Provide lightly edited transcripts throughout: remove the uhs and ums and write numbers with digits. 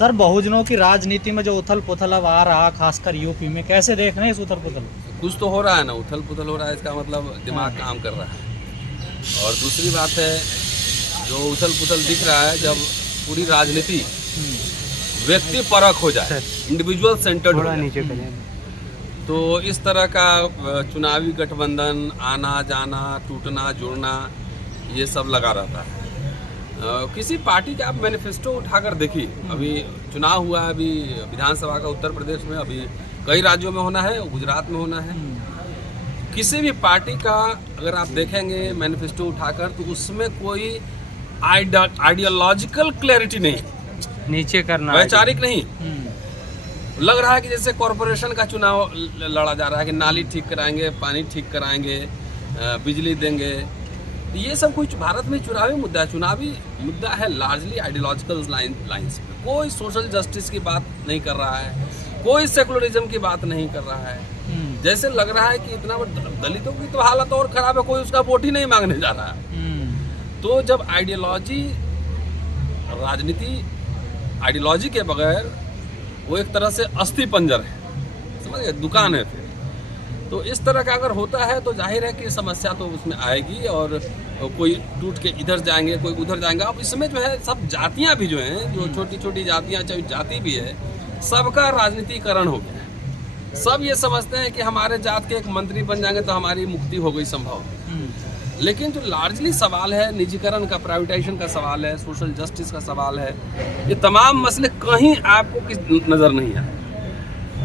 Sir बहुजनों की राजनीति में जो उथल पुथल अब आ रहा, खासकर यूपी में, कैसे देख रहे हैं इस उथल पुथल? कुछ तो हो रहा है ना, उथल पुथल हो रहा है, इसका मतलब दिमाग काम कर रहा है। और दूसरी बात है, जो उथल पुथल दिख रहा है, जब पूरी राजनीति व्यक्ति परक हो जाए, इंडिविजुअल सेंटर्ड हो जाए, तो इस तरह का चुनावी गठबंधन आना जाना, टूटना जुड़ना, ये सब लगा रहता है। किसी पार्टी का आप मैनिफेस्टो उठाकर देखिए, अभी चुनाव हुआ है, अभी विधानसभा का उत्तर प्रदेश में, अभी कई राज्यों में होना है, गुजरात में होना है। किसी भी पार्टी का अगर आप देखेंगे मैनिफेस्टो उठाकर, तो उसमें कोई आइडियोलॉजिकल क्लैरिटी नहीं, नीचे करना, वैचारिक नहीं। लग रहा है कि जैसे कॉरपोरेशन का चुनाव लड़ा जा रहा है कि नाली ठीक कराएंगे, पानी ठीक कराएंगे, बिजली देंगे। ये सब कुछ भारत में चुनावी मुद्दा है, लार्जली आइडियोलॉजिकल लाइंस पे। कोई सोशल जस्टिस की बात नहीं कर रहा है, कोई सेकुलरिज्म की बात नहीं कर रहा है। जैसे लग रहा है कि इतना दलितों की तो हालत और खराब है, कोई उसका वोट ही नहीं मांगने जा रहा है। तो जब आइडियोलॉजी, राजनीति आइडियोलॉजी के बगैर वो एक तरह से अस्थि पंजर है, समझ गए, दुकान है। फिर तो इस तरह का अगर होता है तो जाहिर है कि समस्या तो उसमें आएगी, और कोई टूट के इधर जाएंगे, कोई उधर जाएंगे। अब इसमें जो है सब जातियां भी जो हैं, जो छोटी छोटी जातियां, चाहे जाति भी है, सबका राजनीतिकरण हो गया है। सब ये समझते हैं कि हमारे जात के एक मंत्री बन जाएंगे तो हमारी मुक्ति हो गई संभव। लेकिन जो लार्जली सवाल है, निजीकरण का, प्राइवेटाइजेशन का सवाल है, सोशल जस्टिस का सवाल है, ये तमाम मसले कहीं आपको नजर नहीं आए।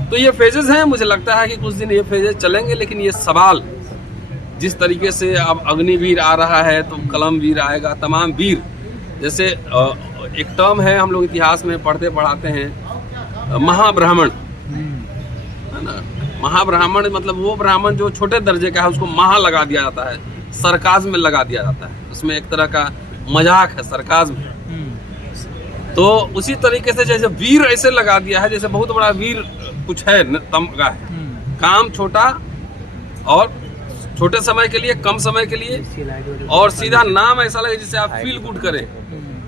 तो ये फेजेस हैं, मुझे लगता है कि कुछ दिन ये फेजेस चलेंगे, लेकिन ये सवाल जिस तरीके से अब अग्निवीर आ रहा है तो कलमवीर आएगा, तमाम वीर। जैसे एक टर्म है, हम लोग इतिहास में पढ़ते पढ़ाते हैं, महाब्राह्मण, है ना। महाब्राह्मण मतलब वो ब्राह्मण जो छोटे दर्जे का है, उसको महा लगा दिया जाता है, सरकाज़म में लगा दिया जाता है, उसमें एक तरह का मजाक है, सरकाज़म है। तो उसी तरीके से जैसे वीर ऐसे लगा दिया है, जैसे बहुत बड़ा वीर कुछ है, तमगा है, काम छोटा और छोटे समय के लिए, कम समय के लिए, और सीधा नाम ऐसा लगे जिससे आप फील गुड करें।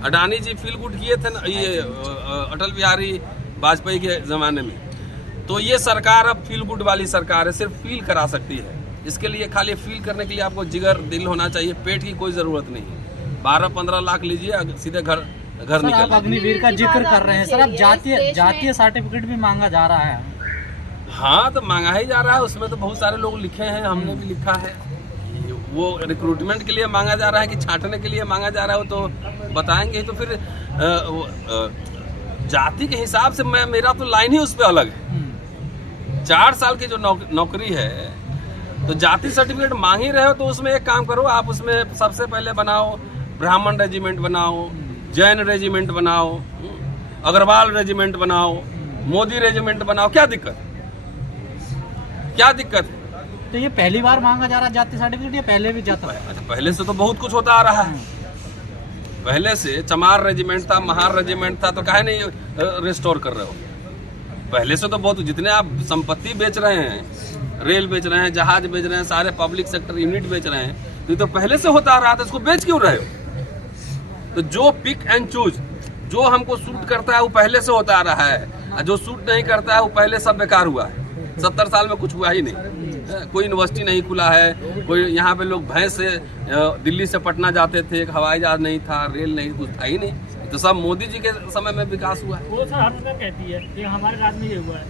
अडानी जी फील गुड किए थे ना, ये अटल बिहारी वाजपेयी के ज़माने में। तो ये सरकार अब फील गुड वाली सरकार है, सिर्फ फील करा सकती है। इसके लिए खाली फील करने के लिए आपको जिगर दिल होना चाहिए, पेट की कोई ज़रूरत नहीं है। 12-15 लाख लीजिए, सीधे घर निकल। आप अग्निवीर का जिक्र कर रहे हैं सर, अब जातीय सर्टिफिकेट भी मांगा जा रहा है। हाँ, तो मांगा ही जा रहा है, उसमें तो बहुत सारे लोग लिखे हैं, हमने भी लिखा है। वो रिक्रूटमेंट के लिए मांगा जा रहा है कि छांटने के लिए मांगा जा रहा है, वो तो बताएंगे। तो फिर जाति के हिसाब से मेरा तो लाइन ही उस पर अलग है। 4 साल की जो नौकरी है, तो जाति सर्टिफिकेट मांग ही रहे हो, तो उसमें एक काम करो, आप उसमें सबसे पहले बनाओ ब्राह्मण रेजिमेंट बनाओ, जैन रेजिमेंट बनाओ, अग्रवाल रेजिमेंट बनाओ, मोदी रेजिमेंट बनाओ। क्या दिक्कत है? तो ये पहली बार मांगा जा रहा है जाति सर्टिफिकेट, या पहले भी जाता है? अच्छा, पहले से तो बहुत कुछ होता आ रहा है। पहले से चमार रेजिमेंट था, महार रेजिमेंट था, तो काहे नहीं रिस्टोर कर रहे हो? पहले से तो बहुत, जितने आप संपत्ति बेच रहे हैं, रेल बेच रहे हैं, जहाज बेच रहे हैं, सारे पब्लिक सेक्टर यूनिट बेच रहे हैं, तो पहले से होता आ रहा था, इसको बेच क्यों रहे हो? तो जो पिक एंड चूज, जो हमको सूट करता है वो पहले से होता आ रहा है, जो सूट नहीं करता है वो पहले सब बेकार हुआ है। 70 साल में कुछ हुआ ही नहीं, कोई यूनिवर्सिटी नहीं खुला है, कोई यहाँ पे लोग भैंस से दिल्ली से पटना जाते थे, हवाई जहाज नहीं था, रेल नहीं, कुछ था ही नहीं। तो सब मोदी जी के समय में विकास हुआ है। वो सर हर सरकार कहती है कि हमारे राज्य में ये हुआ है,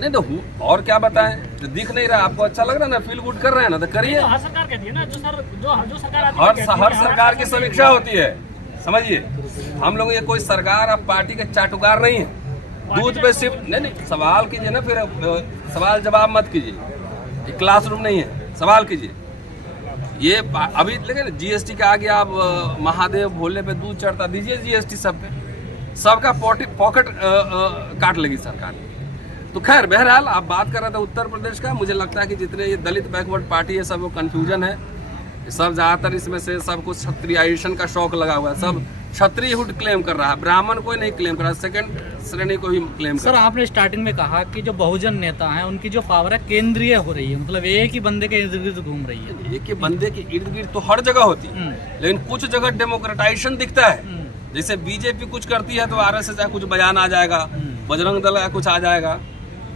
नहीं तो और क्या बताएं, तो दिख नहीं रहा आपको, अच्छा लग रहा है ना, फील गुड कर रहे हैं ना, तो करिए। हर सरकार कहती है ना, जो सरकार हर सरकार की समीक्षा होती है, समझिए। हम लोग ये कोई सरकार, अब पार्टी के चाटुकार नहीं है, दूध पे सिर्फ नहीं, सवाल कीजिए ना, फिर सवाल जवाब मत कीजिए, क्लासरूम नहीं है, सवाल कीजिए। ये अभी लेकिन जीएसटी का आ गया, अब महादेव भोले पे दूध चढ़ता, दीजिए जीएसटी सब पे, सबका पॉकेट काट लेगी सरकार। तो खैर, बहरहाल आप बात कर रहे थे उत्तर प्रदेश का, मुझे लगता है कि जितने ये दलित बैकवर्ड पार्टी है, सब वो कंफ्यूजन है, सब ज़्यादातर इसमें से सबको क्षत्रियाइजेशन का शौक लगा हुआ है, सब क्षत्रियहुड क्लेम कर रहा है, ब्राह्मण कोई नहीं क्लेम कर रहा है, सेकंड श्रेणी को ही क्लेम कर रहा है। सर, आपने स्टार्टिंग में कहा कि जो बहुजन नेता हैं उनकी जो पावर है केंद्रीय हो रही है, मतलब एक ही बंदे के इर्द गिर्द घूम रही है। एक ही बंदे के इर्द गिर्द तो हर जगह होती है, लेकिन कुछ जगह डेमोक्रेटाइजेशन दिखता है। जैसे बीजेपी कुछ करती है तो आरएसएस का कुछ बयान आ जाएगा, बजरंग दल का कुछ आ जाएगा।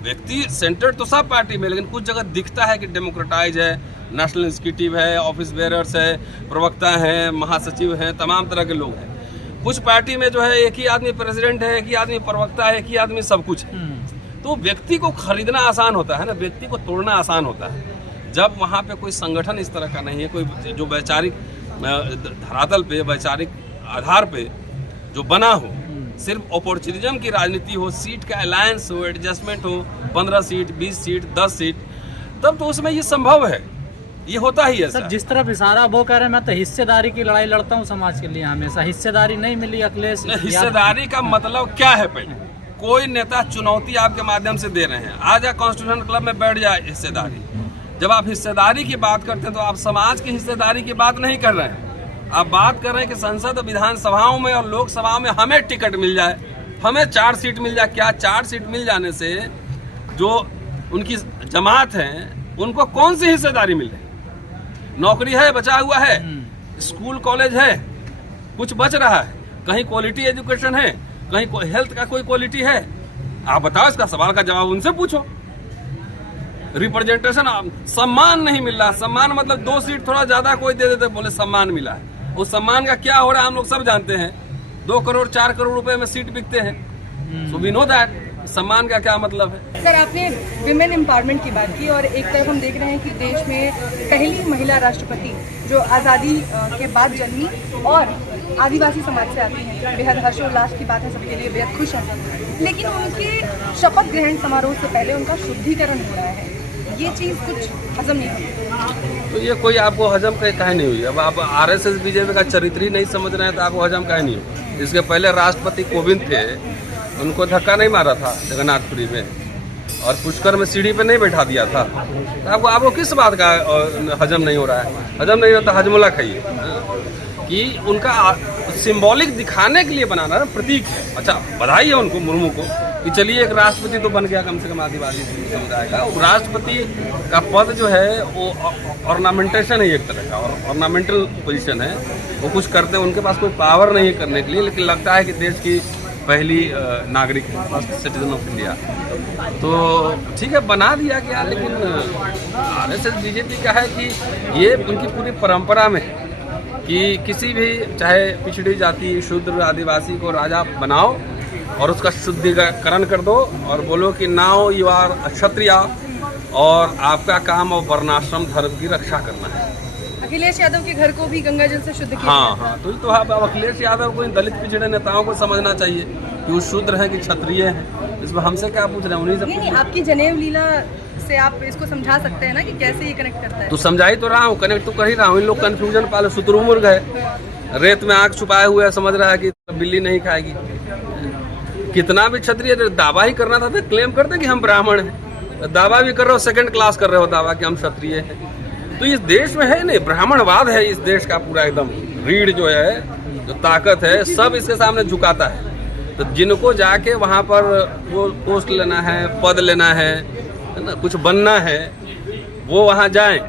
व्यक्ति सेंटर तो सब पार्टी में, लेकिन कुछ जगह दिखता है कि डेमोक्रेटाइज है, नेशनल एग्जीक्यूटिव है, ऑफिस बेरर्स है, प्रवक्ता हैं, महासचिव हैं, तमाम तरह के लोग हैं। कुछ पार्टी में जो है एक ही आदमी प्रेसिडेंट है, एक ही आदमी प्रवक्ता है, एक ही आदमी सब कुछ है। तो व्यक्ति को खरीदना आसान होता है ना, व्यक्ति को तोड़ना आसान होता है। जब वहाँ पे कोई संगठन इस तरह का नहीं है, कोई जो वैचारिक धरातल पे, वैचारिक आधार पे जो बना हो, सिर्फ अपॉर्चुनिज्म की राजनीति हो, सीट का अलायंस हो, एडजस्टमेंट हो, 15 सीट, 20 सीट, 10 सीट, तब तो उसमें ये संभव है, ये होता ही है। सर जिस तरफ इशारा वो कह रहे हैं, मैं तो हिस्सेदारी की लड़ाई लड़ता हूँ समाज के लिए, हमेशा हिस्सेदारी नहीं मिली अखिलेश। हिस्सेदारी का मतलब क्या है? पहले कोई नेता चुनौती आपके माध्यम से दे रहे हैं, आज या कॉन्स्टिट्यूशन क्लब में बैठ जाए हिस्सेदारी। जब आप हिस्सेदारी की बात करते हैं तो आप समाज की हिस्सेदारी की बात नहीं कर रहे हैं, आप बात कर रहे हैं कि संसद विधानसभाओं में और लोकसभाओं में हमें टिकट मिल जाए, हमें 4 सीट मिल जाए। क्या 4 सीट मिल जाने से जो उनकी जमात है उनको कौन सी हिस्सेदारी मिले? नौकरी है, बचा हुआ है, स्कूल कॉलेज है, कुछ बच रहा है, कहीं क्वालिटी एजुकेशन है, कहीं हेल्थ का कोई क्वालिटी है? आप बताओ, इसका सवाल का जवाब उनसे पूछो। रिप्रेजेंटेशन, सम्मान नहीं मिल रहा। सम्मान मतलब 2 सीट थोड़ा ज्यादा कोई दे देते, बोले सम्मान मिला है। उस सम्मान का क्या हो रहा है हम लोग सब जानते हैं। 2 करोड़ 4 करोड़ रुपए में सीट बिकते हैं। सो वी नो दैट सम्मान का क्या मतलब है। सर, आपने विमेन एम्पावरमेंट की बात की और एक तरफ हम देख रहे हैं कि देश में पहली महिला राष्ट्रपति जो आज़ादी के बाद जन्मी और आदिवासी समाज से आती हैं, बेहद हर्षोल्लास की बात है, सबके लिए बेहद खुश हैं। लेकिन उनके शपथ ग्रहण समारोह से पहले उनका शुद्धिकरण हो रहा है, ये चीज़ कुछ हजम नहीं हुई। तो ये कोई आपको हजम काहे नहीं हुई? अब आप आरएसएस बीजेपी का चरित्र ही नहीं समझ रहे हैं तो आपको हजम काहे नहीं हुआ? इसके पहले राष्ट्रपति कोविंद थे, उनको धक्का नहीं मारा था जगन्नाथपुरी में, और पुष्कर में सीढ़ी पे नहीं बैठा दिया था। तो आपको किस बात का हजम नहीं हो रहा है? हजम नहीं होता, हजमुला खाइए। कि उनका सिंबॉलिक दिखाने के लिए बनाना है, प्रतीक है। अच्छा, बधाई है उनको, मुर्मू को, कि चलिए एक राष्ट्रपति तो बन गया कम से कम आदिवासी समुदाय का। राष्ट्रपति का पद जो है वो ऑर्नामेंटेशन है एक तरह का, और ऑर्नामेंटल पोजीशन है। वो कुछ करते हैं, उनके पास कोई पावर नहीं है करने के लिए, लेकिन लगता है कि देश की पहली नागरिक है, फर्स्ट सिटीजन ऑफ इंडिया। तो ठीक है, बना दिया गया, लेकिन आरएसएस बीजेपी का है कि ये उनकी पूरी परंपरा में है कि किसी भी, चाहे पिछड़ी जाति, शूद्र, आदिवासी को राजा बनाओ और उसका शुद्धिकरण कर दो और बोलो कि नाउ यू आर क्षत्रिय और आपका काम और वर्णाश्रम धर्म की रक्षा करना है। अखिलेश यादव के घर को भी गंगा जल से शुद्ध किया। हाँ, तो अब अखिलेश यादव को इन दलित पिछड़े नेताओं को समझना चाहिए कि वो शूद्र हैं कि क्षत्रिय हैं। इसमें हमसे क्या पूछ रहे हैं? उन्हीं से नहीं, आपकी जनेऊ लीला से आप इसको समझा सकते हैं ना कि कैसे ये कनेक्ट करता है। तो समझा ही तो रहा हूँ, कनेक्ट तो कर ही रहा हूँ। इन लोग कन्फ्यूजन पाले शुतुरमुर्ग है, रेत में आँख छुपाए हुए है, समझ रहा है कि बिल्ली नहीं खाएगी। कितना भी क्षत्रिय दावा ही करना था तो क्लेम करते कि हम ब्राह्मण हैं, दावा भी कर रहे हो, 2nd क्लास कर रहे हो दावा कि हम क्षत्रिय हैं। तो इस देश में है नहीं, ब्राह्मणवाद है इस देश का पूरा एकदम। रीढ़ जो है, जो ताकत है, सब इसके सामने झुकाता है। तो जिनको जाके वहाँ पर वो पोस्ट लेना है, पद लेना है ना, कुछ बनना है, वो वहाँ जाएं।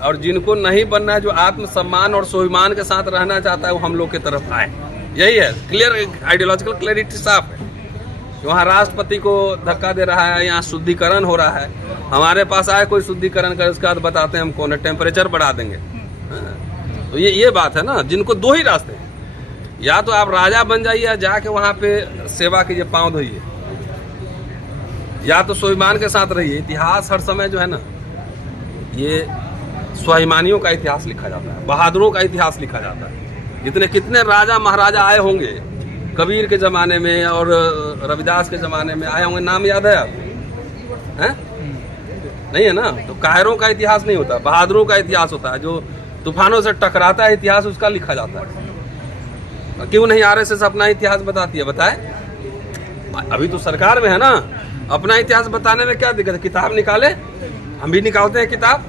और जिनको नहीं बनना है, जो आत्मसम्मान और स्वाभिमान के साथ रहना चाहता है, वो हम लोग की तरफ आए। यही है, क्लियर आइडियोलॉजिकल क्लैरिटी साफ है। वहाँ राष्ट्रपति को धक्का दे रहा है, यहाँ शुद्धिकरण हो रहा है। हमारे पास आए कोई शुद्धिकरण कर, उसके बाद बताते हैं हम कौन है, टेम्परेचर बढ़ा देंगे। तो ये बात है ना, जिनको 2 ही रास्ते हैं, या तो आप राजा बन जाइए या जाके वहाँ पे सेवा कीजिए, पाँव धोइए, या तो स्वाभिमान के साथ रहिए। इतिहास हर समय जो है ना, ये स्वाभिमानियों का इतिहास लिखा जाता है, बहादुरों का इतिहास लिखा जाता है। जितने कितने राजा महाराजा आए होंगे कबीर के ज़माने में और रविदास के ज़माने में आए होंगे, नाम याद है आपको? हैं? नहीं है ना? तो कायरों का इतिहास नहीं होता, बहादुरों का इतिहास होता है। जो तूफानों से टकराता है, इतिहास उसका लिखा जाता है। क्यों नहीं आरएसएस अपना इतिहास बताती है? बताए, अभी तो सरकार में है ना, अपना इतिहास बताने में क्या दिक्कत है? किताब निकाले, हम भी निकालते हैं किताब।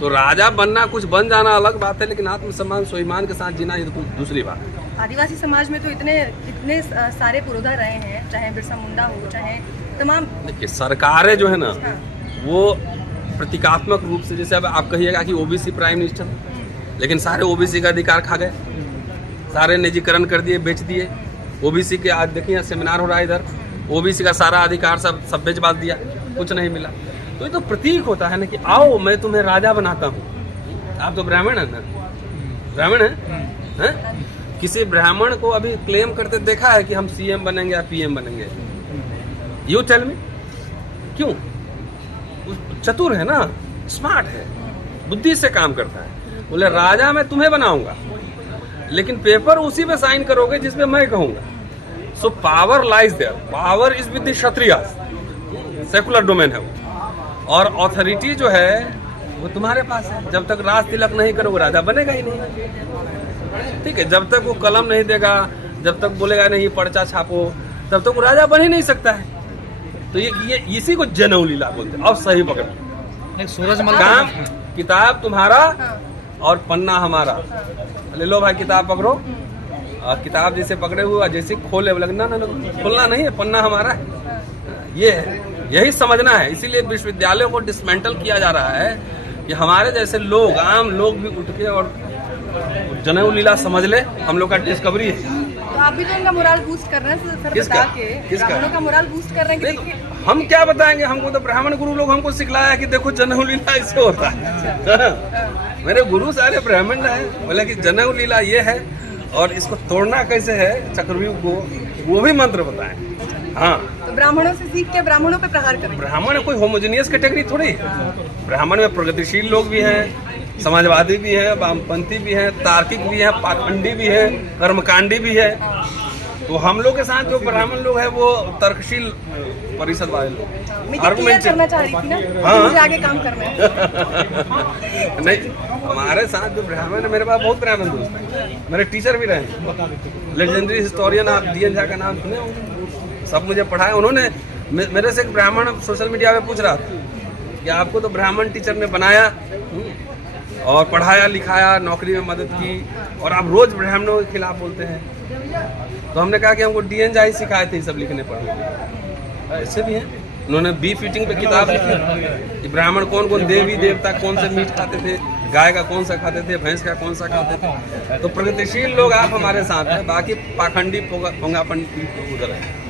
तो राजा बनना, कुछ बन जाना अलग बात है, लेकिन आत्मसम्मान स्वाभिमान के साथ जीना ये तो दूसरी बात है। आदिवासी समाज में तो इतने सारे पुरोधा रहे हैं, चाहे बिरसा मुंडा हो, चाहे तमाम। देखिए, सरकारें जो है ना, वो प्रतीकात्मक रूप से, जैसे अब आप कहिएगा कि ओबीसी प्राइम मिनिस्टर, लेकिन सारे ओबीसी का अधिकार खा गए। सारे निजीकरण कर दिए, बेच दिए। ओबीसी के आज देखिए सेमिनार हो रहा है इधर, ओबीसी का सारा अधिकार सब बेच बाच दिया, कुछ नहीं मिला। तो ये तो प्रतीक होता है ना कि आओ मैं तुम्हें राजा बनाता हूँ। आप तो ब्राह्मण है ना, ब्राह्मण है? किसी ब्राह्मण को अभी क्लेम करते देखा है कि हम सीएम बनेंगे या पीएम बनेंगे? यू टेल मी, क्यों? चतुर है ना, स्मार्ट है, बुद्धि से काम करता है। बोले राजा मैं तुम्हें बनाऊंगा, लेकिन पेपर उसी पे साइन करोगे जिसमें मैं कहूंगा। So power lies there, power is with the Kshatriyas, secular domain है वो, और ऑथोरिटी जो है वो तुम्हारे पास है। जब तक राज तिलक नहीं करोगे राजा बनेगा ही नहीं, ठीक है? जब तक वो कलम नहीं देगा, जब तक बोलेगा नहीं पर्चा छापो, तब तक वो राजा बन ही नहीं सकता है। तो ये इसी को जनेऊ लीला बोलते हैं। अब सही पकड़, सूरजमल काम किताब तुम्हारा और पन्ना हमारा। ले लो भाई किताब पकड़ो, और किताब जैसे पकड़े हुए जैसे खोले लगना ना, खोलना नहीं है, पन्ना हमारा है। ये है, यही समझना है। इसीलिए विश्वविद्यालयों को डिसमेंटल किया जा रहा है कि हमारे जैसे लोग, आम लोग भी उठ के और जनेऊ लीला समझ ले। हम लोग का डिस्कवरी है। तो आप भी तो इनका मोरल बूस्ट कर रहे हैं सर, किसका? बता के किसका? ब्राह्मणों का मोरल बूस्ट कर रहे हैं कि देखिए हम क्या बताएंगे? हमको तो ब्राह्मण गुरु लोग हमको सिखलाया कि देखो जनेऊ लीला ऐसे होता है। मेरे गुरु सारे ब्राह्मण है, बोले कि जनेऊ लीला ये है और इसको तोड़ना कैसे है चक्रव्यूह को, वो भी मंत्र बताएं। हाँ, तो ब्राह्मणों से सीख के ब्राह्मणों पे प्रहार करें। ब्राह्मण कोई होमोजेनियस कैटेगरी थोड़ी है। ब्राह्मण में प्रगतिशील लोग भी हैं, समाजवादी भी है, वामपंथी भी है, तार्किक भी है, पाखंडी भी है, कर्मकांडी भी है। तो हम लोग के साथ जो ब्राह्मण लोग हैं वो तर्कशील परिषद वाले लोग। मैं ये क्लियर करना चाह रही थी ना, हाँ। मुझे आगे काम करना है। नहीं, हमारे साथ जो ब्राह्मण है, मेरे पास बहुत ब्राह्मण दोस्त हैं, मेरे टीचर भी रहे। लेजेंडरी हिस्टोरियन आप DN झा का नाम सुने होंगे, सब मुझे पढ़ाए उन्होंने। मेरे से एक ब्राह्मण सोशल मीडिया पे पूछ रहा था कि आपको तो ब्राह्मण टीचर ने बनाया और पढ़ाया लिखाया, नौकरी में मदद की, और आप रोज ब्राह्मणों के खिलाफ बोलते हैं। तो हमने कहा कि हमको DN झा ही सिखाए थे सब लिखने पढ़ने। ऐसे भी हैं, उन्होंने बी फिटिंग पे किताब लिखी कि ब्राह्मण कौन कौन देवी देवता कौन से मीट खाते थे, गाय का कौन सा खाते थे, भैंस का कौन सा खाते थे। तो प्रगतिशील लोग आप हमारे साथ हैं, बाकी पाखंडी पोंगापन उधर है।